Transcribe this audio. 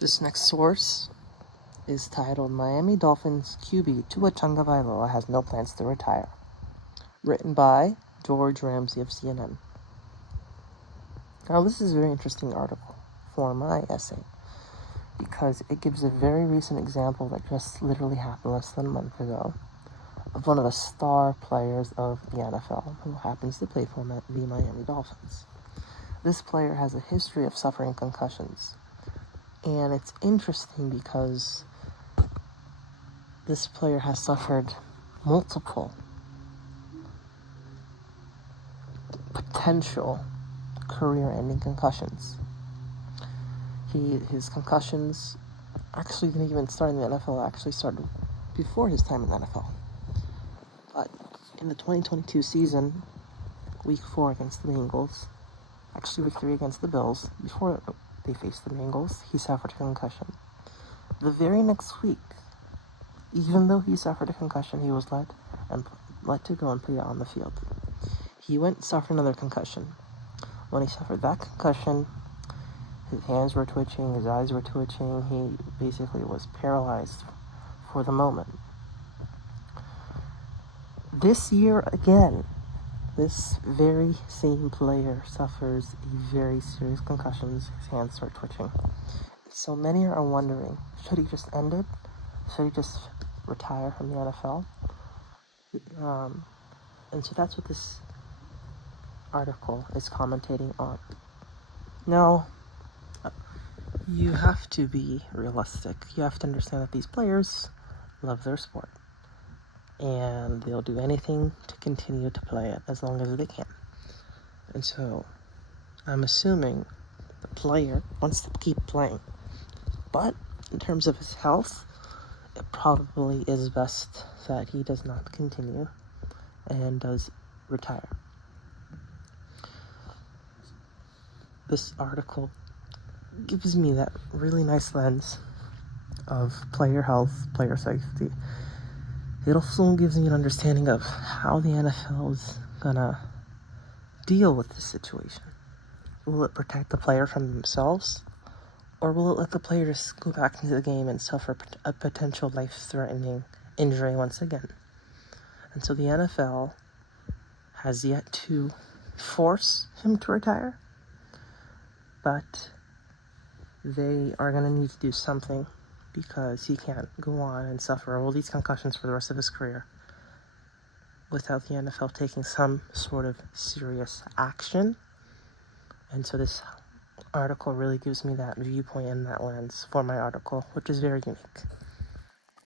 This next source is titled Miami Dolphins QB Tua Tagovailoa has no plans to retire. Written by George Ramsey of CNN. Now, this is a very interesting article for my essay because it gives a very recent example that just literally happened less than a month ago of one of the star players of the NFL who happens to play for the Miami Dolphins. This player has a history of suffering concussions, and it's interesting because this player has suffered multiple potential career-ending concussions. His concussions actually didn't even start in the NFL, actually started before his time in the NFL. But in the 2022 season, week 4 against the Bengals, actually week 3 against the Bills, before they faced the Bengals, he suffered a concussion. The very next week, even though he suffered a concussion, he was let to go and play on the field. He went and suffered another concussion. When he suffered that concussion, his hands were twitching, his eyes were twitching, he basically was paralyzed for the moment. This year again, this very same player suffers a very serious concussion. His hands start twitching. So many are wondering, should he just end it? Should he just retire from the NFL? And so that's what this article is commentating on. Now, you have to be realistic. You have to understand that these players love their sport, and they'll do anything to continue to play it as long as they can. And so I'm assuming the player wants to keep playing. But in terms of his health, it probably is best that he does not continue and does retire. This article gives me that really nice lens of player health, player safety. It also gives me an understanding of how the NFL is gonna deal with this situation. Will it protect the player from themselves, or will it let the player just go back into the game and suffer a potential life-threatening injury once again? And so the NFL has yet to force him to retire, but they are going to need to do something because he can't go on and suffer all these concussions for the rest of his career without the NFL taking some sort of serious action. And so this article really gives me that viewpoint and that lens for my article, which is very unique.